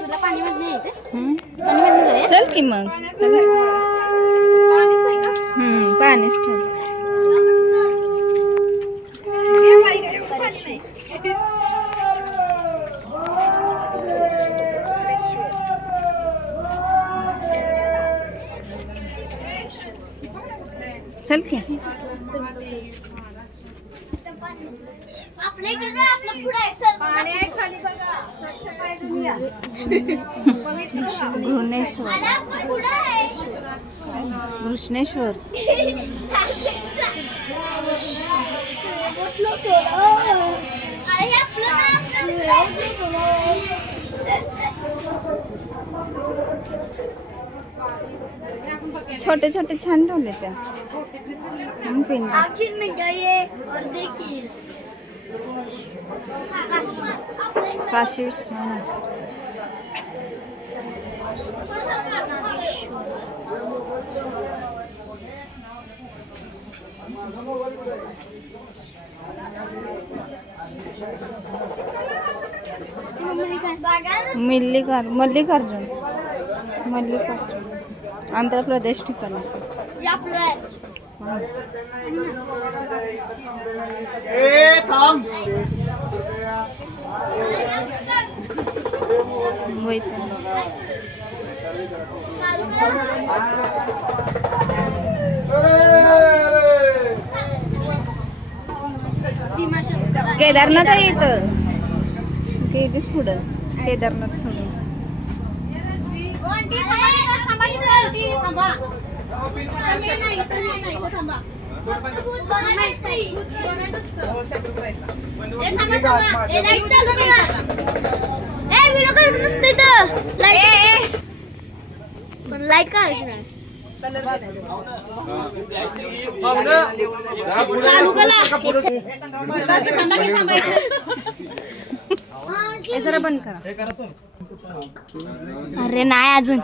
तुला पाणी मध्ये यायचं? पाणी मध्ये जायचं? चल की मग. पाणीच ठेव. चल की. घृष्णेश्वर. छोटे छोटे छान ठेवले त्या. आखिर में जाइए और देखिए काशी विश्वनाथ. मल्लिकार्जुन आंध्र प्रदेश ठिकाणी. केदारनाथ आहे इथं. कितीच पुढं केदारनाथ सोडून. लाईक कर. चालू करा. जरा बंद करा. अरे नाही अजून.